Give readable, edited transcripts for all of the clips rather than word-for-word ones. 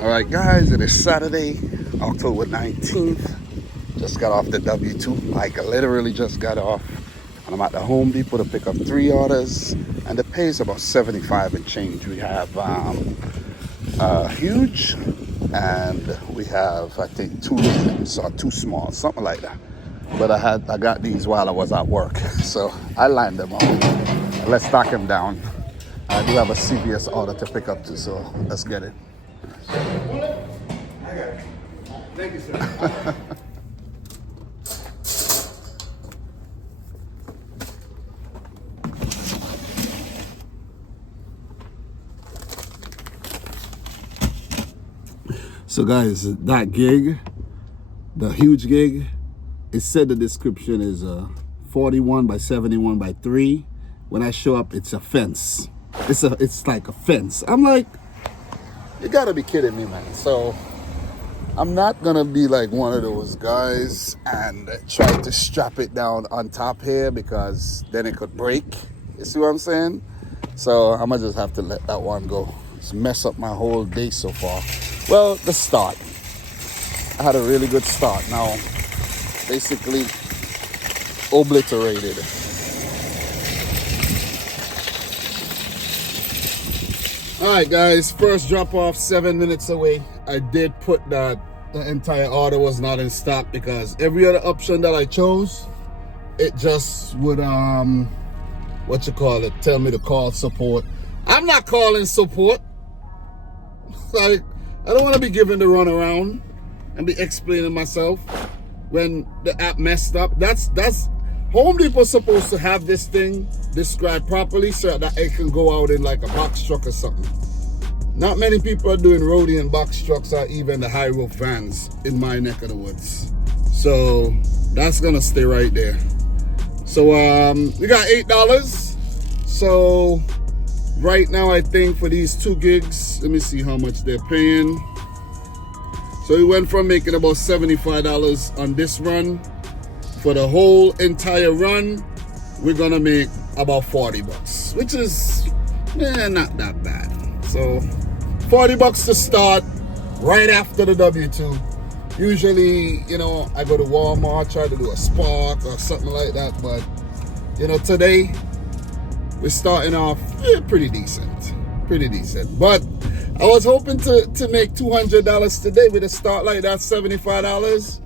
Alright guys, it is Saturday, October 19th. Just got off the W2, like I literally just got off. And I'm at the Home Depot to pick up 3 orders. And the pay is about 75 and change. We have huge, and we have, I think, 2 mediums or 2 small, something like that. But I got these while I was at work. So I lined them up. Let's stack them down. I do have a CVS order to pick up too, so let's get it. I got it. Thank you, sir. So guys, that gig, the huge gig, it said the description is 41 by 71 by 3. When I show up, it's a fence. It's like a fence. I'm like, you gotta be kidding me, man. So I'm not gonna be like one of those guys and try to strap it down on top here, because then it could break. You see what I'm saying? So I'm gonna just have to let that one go. It's messed up my whole day so far. Well, the start. I had a really good start. Now, basically obliterated. All right, guys, first drop off 7 minutes away. I did put that the entire order was not in stock, because every other option that I chose, it just would tell me to call support. I'm not calling support. Like, I don't want to be given the runaround and be explaining myself when the app messed up. That's Home Depot supposed to have this thing described properly so that it can go out in like a box truck or something. Not many people are doing roadie and box trucks, or even the high roof vans in my neck of the woods. So that's gonna stay right there. So we got $8. So right now, I think for these 2 gigs, let me see how much they're paying. So we went from making about $75 on this run. For the whole entire run, we're gonna make about 40 bucks, which is not that bad. So 40 bucks to start right after the W2. Usually, I go to Walmart, try to do a Spark or something like that. But, today, we're starting off pretty decent. But I was hoping to make $200 today with a start like that, $75.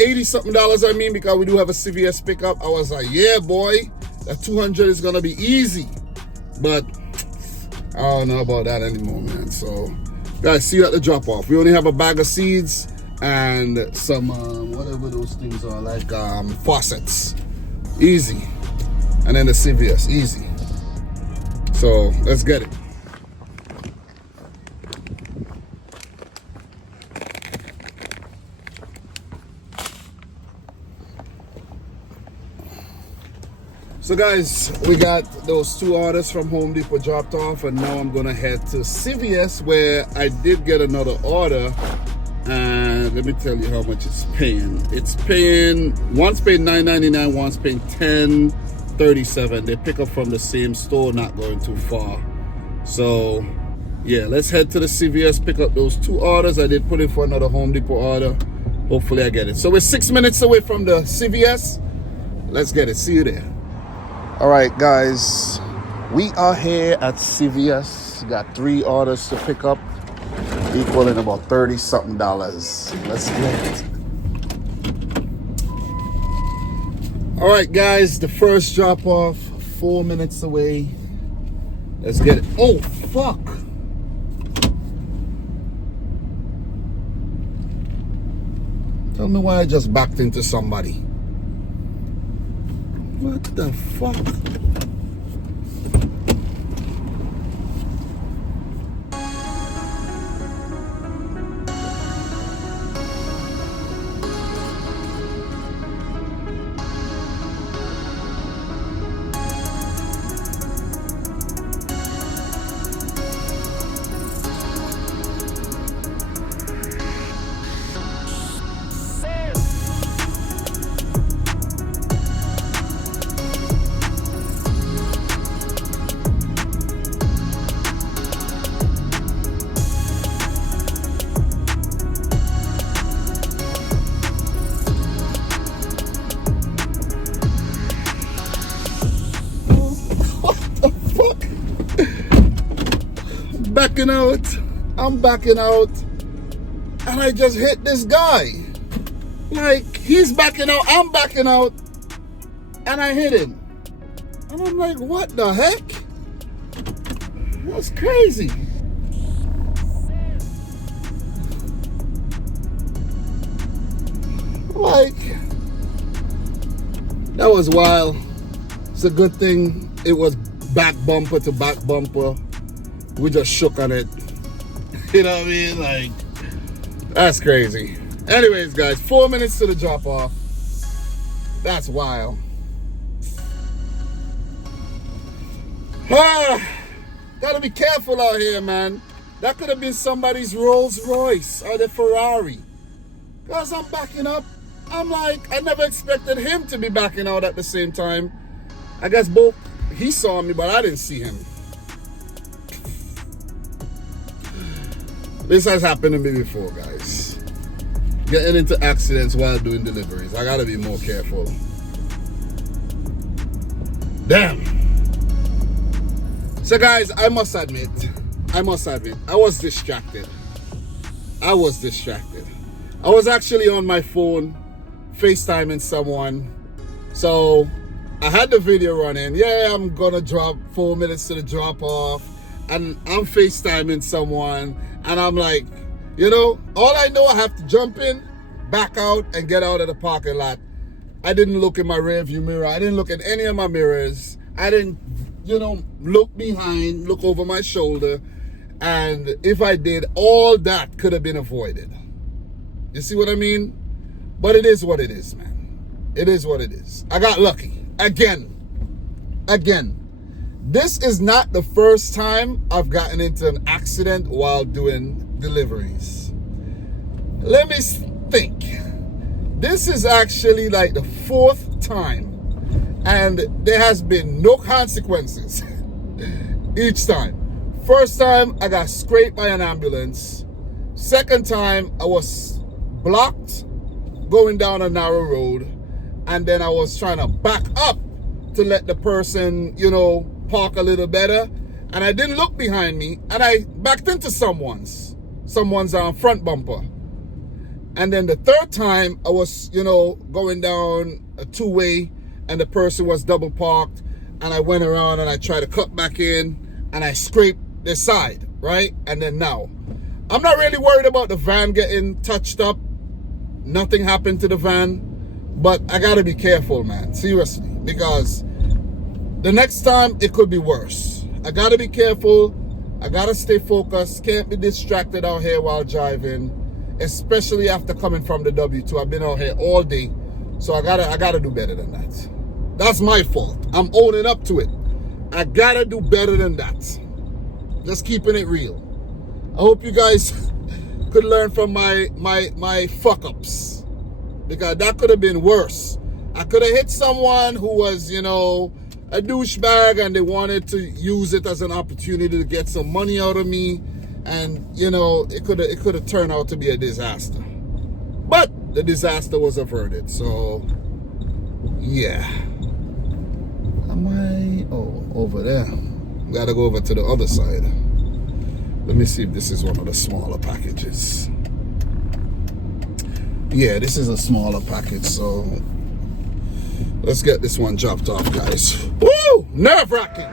80 something dollars, I mean, because we do have a CVS pickup. I was like, yeah, boy, that 200 is gonna be easy. But I don't know about that anymore, man. So guys, see you at the drop off. We only have a bag of seeds and some whatever those things are, like faucets. Easy. And then the CVS, easy. So let's get it. So guys, we got those 2 orders from Home Depot dropped off, and now I'm gonna head to CVS, where I did get another order. And let me tell you how much it's paying. It's paying, one's paying $9.99, one's paying $10.37. They pick up from the same store, not going too far. So yeah, let's head to the CVS, pick up those 2 orders. I did put in for another Home Depot order. Hopefully I get it. So we're 6 minutes away from the CVS. Let's get it. See you there. All right, guys, we are here at CVS. Got 3 orders to pick up, equaling about $30-something. Let's get it. All right, guys, the first drop off, 4 minutes away. Let's get it. Oh, fuck. Tell me why I just backed into somebody. What the fuck? backing out. I'm backing out. And I just hit this guy. Like, he's backing out, I'm backing out. And I hit him. And I'm like, what the heck? That's crazy. Like, that was wild. It's a good thing it was back bumper to back bumper. We just shook on it. You know what I mean? Like, that's crazy. Anyways, guys, 4 minutes to the drop off. That's wild. Gotta be careful out here, man. That could have been somebody's Rolls Royce or the Ferrari. Because I'm backing up. I'm like, I never expected him to be backing out at the same time. I guess both, he saw me, but I didn't see him. This has happened to me before, guys. Getting into accidents while doing deliveries. I gotta be more careful. Damn. So guys, I must admit, I was distracted. I was actually on my phone, FaceTiming someone. So I had the video running. Yeah, I'm gonna drop 4 minutes to the drop off. And I'm FaceTiming someone. And I'm like, you know, all I know, I have to jump in, back out, and get out of the parking lot. I didn't look in my rearview mirror. I didn't look in any of my mirrors. I didn't, you know, look behind, look over my shoulder. And if I did, all that could have been avoided. You see what I mean? But it is what it is, man. It is what it is. I got lucky. Again. This is not the first time I've gotten into an accident while doing deliveries. Let me think. This is actually like the 4th time. And there has been no consequences each time. First time, I got scraped by an ambulance. Second time, I was blocked going down a narrow road. And then I was trying to back up to let the person, you know, park a little better. And I didn't look behind me. And I backed into someone's front bumper. And then the third time, I was, you know, going down a two-way. And the person was double parked. And I went around and I tried to cut back in. And I scraped the side, right? And then now, I'm not really worried about the van getting touched up. Nothing happened to the van. But I gotta be careful, man. Seriously. Because the next time, it could be worse. I gotta be careful. I gotta stay focused. Can't be distracted out here while driving. Especially after coming from the W2. I've been out here all day. So I gotta do better than that. That's my fault. I'm owning up to it. I gotta do better than that. Just keeping it real. I hope you guys could learn from my fuck-ups. Because that could have been worse. I could have hit someone who was, you know, a douchebag and they wanted to use it as an opportunity to get some money out of me. And, you know, it could have turned out to be a disaster. But the disaster was averted. So, yeah. Am I? Oh, over there. Gotta go over to the other side. Let me see if this is one of the smaller packages. Yeah, this is a smaller package, so let's get this one dropped off, guys. Woo! Nerve-wracking!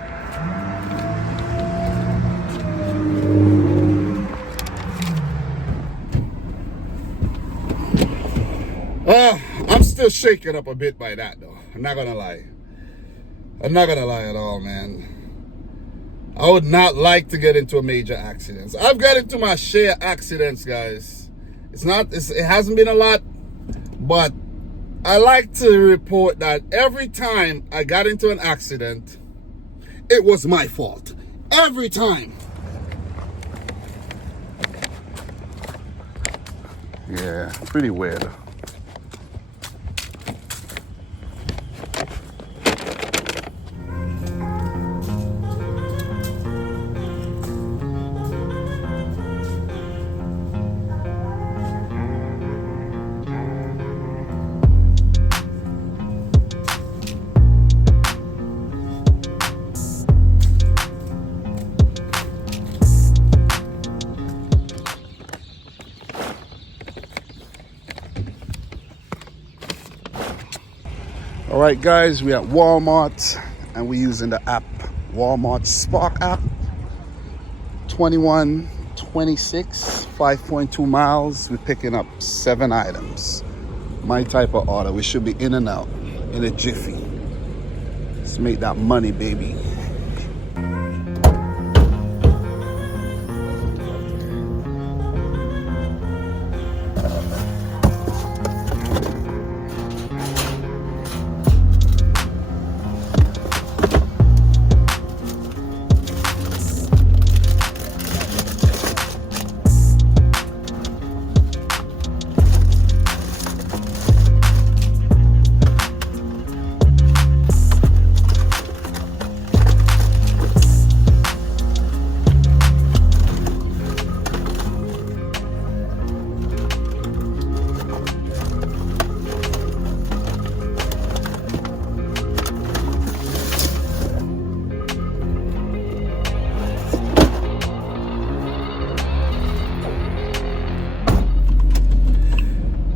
I'm still shaken up a bit by that, though. I'm not gonna lie. I'm not gonna lie at all, man. I would not like to get into a major accident. I've got into my share of accidents, guys. It hasn't been a lot, but I like to report that every time I got into an accident, it was my fault. Every time. Yeah, pretty weird. All right, guys, we're at Walmart and we're using the app, Walmart Spark app. 2126, 5.2 miles. We're picking up 7 items. My type of order. We should be in and out in a jiffy. Let's make that money, baby.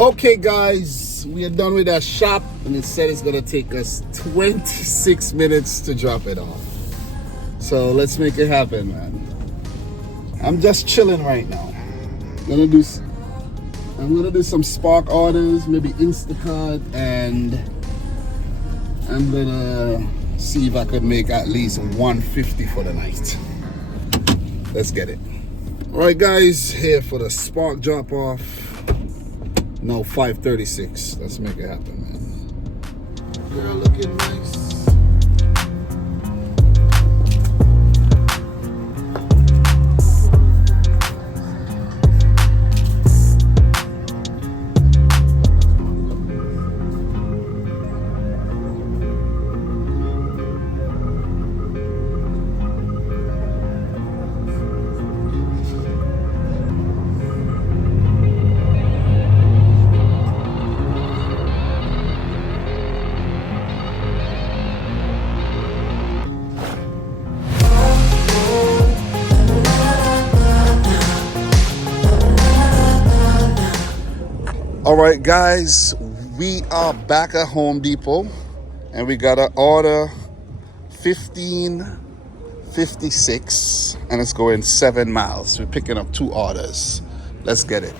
Okay, guys, we are done with that shop, and it said it's gonna take us 26 minutes to drop it off. So let's make it happen, man. I'm just chilling right now. I'm gonna do some Spark orders, maybe Instacart, and I'm gonna see if I could make at least 150 for the night. Let's get it. All right, guys, here for the Spark drop off. No, 5:36. Let's make it happen, man. Girl looking nice. All right, guys, we are back at Home Depot and we got to order 1556 and it's going 7 miles. We're picking up 2 orders. Let's get it.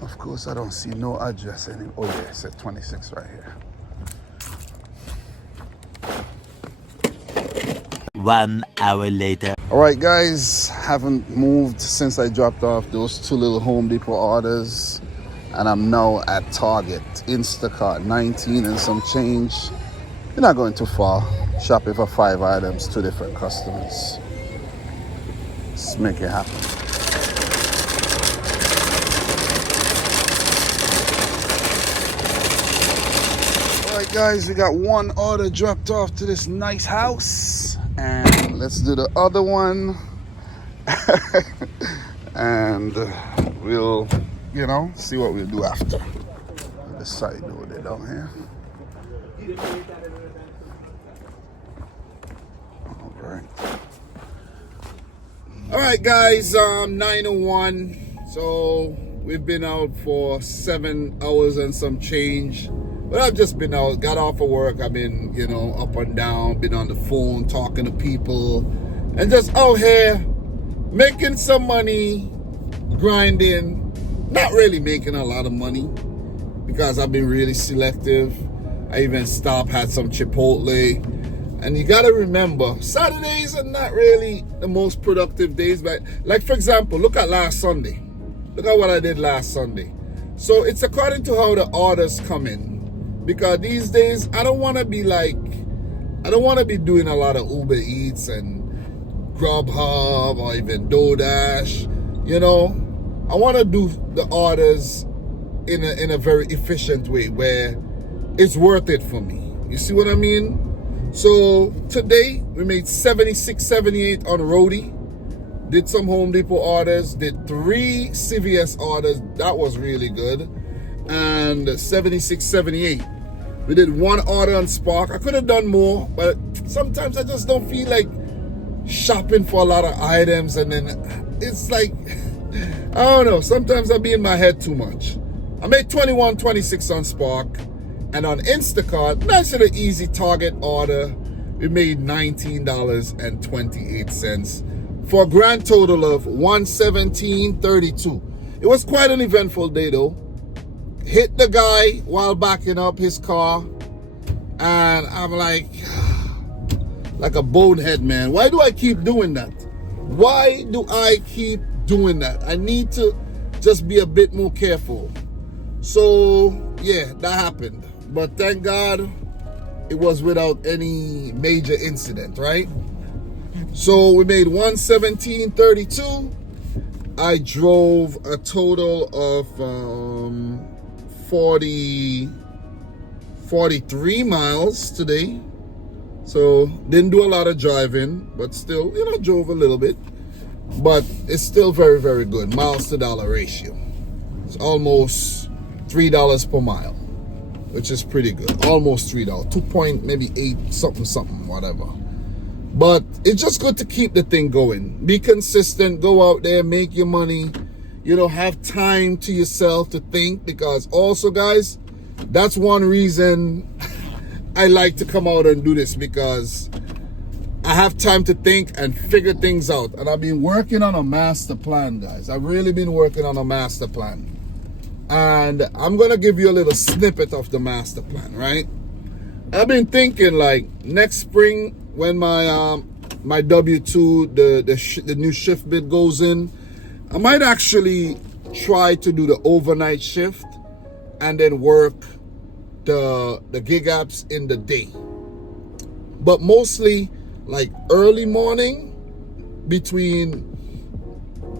Of course, I don't see no address anymore. Oh yeah, it said 26 right here. 1 hour later. All right, guys, haven't moved since I dropped off those 2 little Home Depot orders, and I'm now at Target. Instacart, 19 and some change. You're not going too far. Shopping for 5 items, 2 different customers. Let's make it happen. All right, guys, we got 1 order dropped off to this nice house. And let's do the other one. And we'll, see what we'll do after. This side door there down here. All right, guys, 9:01. So we've been out for 7 hours and some change. But I've just been out, got off of work. I've been, up and down, been on the phone, talking to people, and just out here making some money, grinding, not really making a lot of money because I've been really selective. I even stopped, had some Chipotle. And you gotta remember, Saturdays are not really the most productive days. But like, for example, look at last Sunday. Look at what I did last Sunday. So it's according to how the orders come in. Because these days, I don't want to be doing a lot of Uber Eats and Grubhub or even DoorDash. I want to do the orders in a very efficient way where it's worth it for me. You see what I mean? So today we made 76, 78 on Roadie. Did some Home Depot orders. Did 3 CVS orders. That was really good. And 76, 78. We did 1 order on Spark. I could have done more, but sometimes I just don't feel like shopping for a lot of items, and then it's like, I don't know, sometimes I be in my head too much. I made $21.26 on Spark, and on Instacart, nice little easy Target order, we made $19.28 for a grand total of $117.32. It was quite an eventful day though. Hit the guy while backing up his car, and I'm like a bonehead, man. Why do I keep doing that? Why do I keep doing that? I need to just be a bit more careful. So yeah, that happened. But thank God it was without any major incident, right? So we made $117.32. I drove a total of 43 miles today. So didn't do a lot of driving, but still, drove a little bit. But it's still very, very good. Miles to dollar ratio. It's almost $3 per mile, which is pretty good. Almost $3. 2.8 something, whatever. But it's just good to keep the thing going. Be consistent, go out there, make your money, have time to yourself to think, because also, guys, that's one reason I like to come out and do this, because I have time to think and figure things out. And I've been working on a master plan, guys. I've really been working on a master plan. And I'm going to give you a little snippet of the master plan, right? I've been thinking, like, next spring, when my my W-2, the new shift bid goes in, I might actually try to do the overnight shift and then work the gig apps in the day. But mostly like early morning between,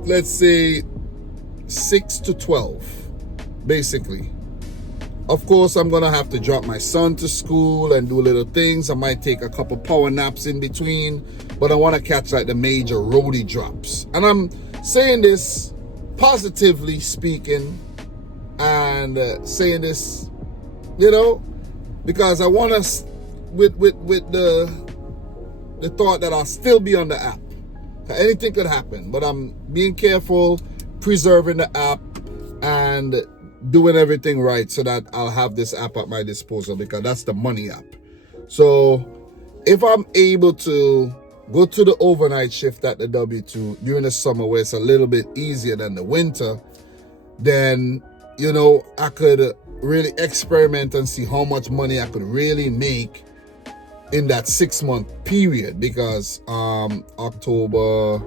let's say, 6 to 12, basically. Of course, I'm going to have to drop my son to school and do little things. I might take a couple power naps in between, but I want to catch like the major roadie drops. And I'm saying this positively speaking, and saying this, because I want us with the thought that I'll still be on the app. Anything could happen, but I'm being careful, preserving the app, and doing everything right so that I'll have this app at my disposal, because that's the money app. So if I'm able to go to the overnight shift at the W2 during the summer, where it's a little bit easier than the winter, then, I could really experiment and see how much money I could really make in that 6-month period, because October,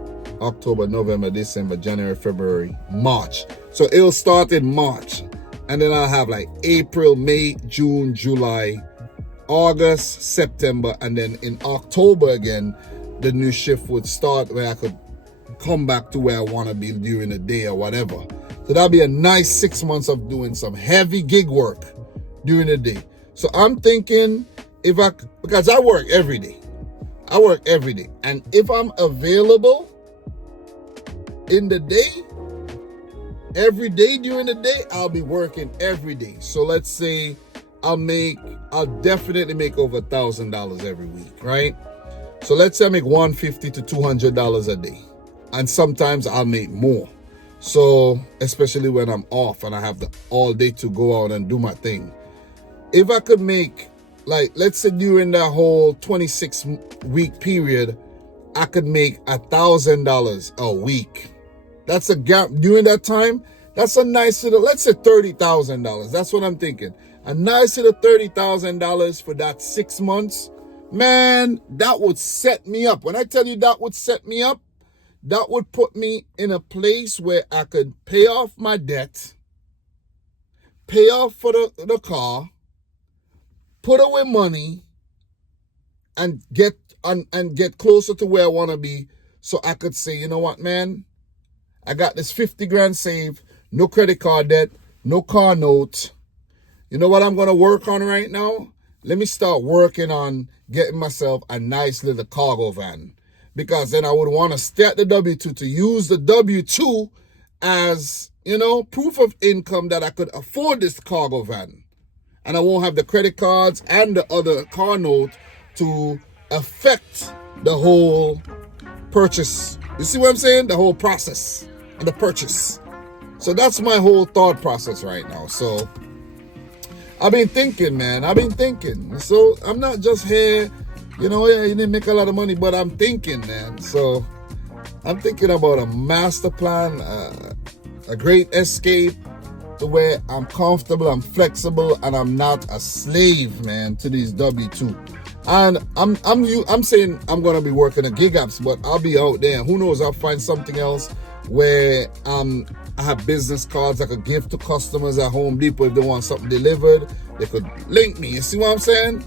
November, December, January, February, March. So it'll start in March, and then I'll have like April, May, June, July, August, September, and then in October again, the new shift would start, where I could come back to where I want to be during the day or whatever. So that'll be a nice 6 months of doing some heavy gig work during the day. So I'm thinking, because I work every day. And if I'm available in the day, every day during the day, I'll be working every day. So let's say I'll definitely make over $1,000 every week, right? So let's say I make $150 to $200 a day. And sometimes I'll make more. So especially when I'm off and I have all day to go out and do my thing. If I could make, like, let's say during that whole 26-week period, I could make $1,000 a week. That's a gap during that time. That's a nice little, let's say $30,000. That's what I'm thinking. A nice little $30,000 for that 6 months. Man, that would set me up. When I tell you that would set me up, that would put me in a place where I could pay off my debt, pay off for the car, put away money, and get closer to where I want to be, so I could say, you know what, man, I got this 50 grand saved, no credit card debt, no car note. You know what I'm going to work on right now? Let me start working on getting myself a nice little cargo van, because then I would want to stay at the W2 to use the W2 as, proof of income that I could afford this cargo van. And I won't have the credit cards and the other car note to affect the whole purchase. You see what I'm saying? The whole process and the purchase. So that's my whole thought process right now. So I've been thinking, man. I've been thinking. So I'm not just here, you know, yeah, you didn't make a lot of money, but I'm thinking, man. So I'm thinking about a master plan, a great escape to where I'm comfortable, I'm flexible, and I'm not a slave, man, to these W-2. And I'm saying I'm gonna be working at gig apps, but I'll be out there. Who knows? I'll find something else where I have business cards I could give to customers at Home Depot if they want something delivered. They could link me. You see what I'm saying?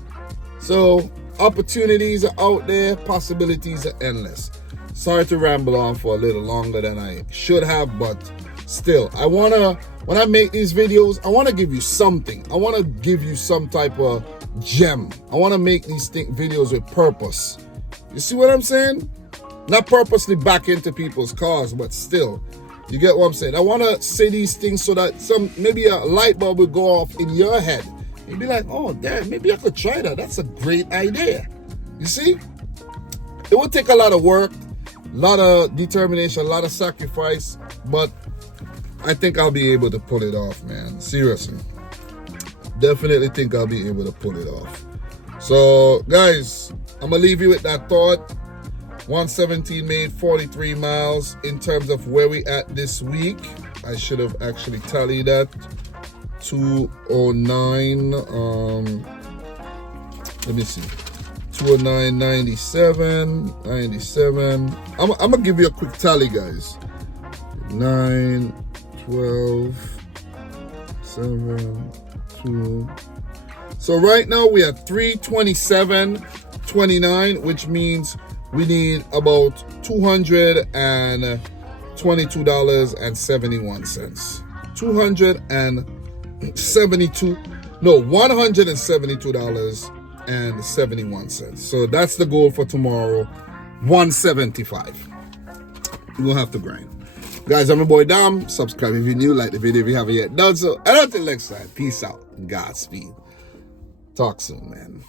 So opportunities are out there, possibilities are endless. Sorry to ramble on for a little longer than I should have, but still, when I make these videos, I wanna give you something. I wanna give you some type of gem. I wanna make these videos with purpose. You see what I'm saying? Not purposely back into people's cars, but still, you get what I'm saying? I wanna say these things so that maybe a light bulb will go off in your head. You'll be like, oh damn, maybe I could try that. That's a great idea. You see? It will take a lot of work, a lot of determination, a lot of sacrifice, but I think I'll be able to pull it off, man. Seriously. Definitely think I'll be able to pull it off. So, guys, I'm going to leave you with that thought. 117 made 43 miles in terms of where we at this week. I should have actually tallied that. 209. Let me see. 209.97. 97. I'm going to give you a quick tally, guys. 9, 12, 7, 2. So right now we are 327.29, which means we need about $222.71. $172.71. So that's the goal for tomorrow. 175. You're gonna have to grind. Guys, I'm your boy Dom. Subscribe if you're new, like the video if you haven't yet done so. And until next time, peace out and Godspeed. Talk soon, man.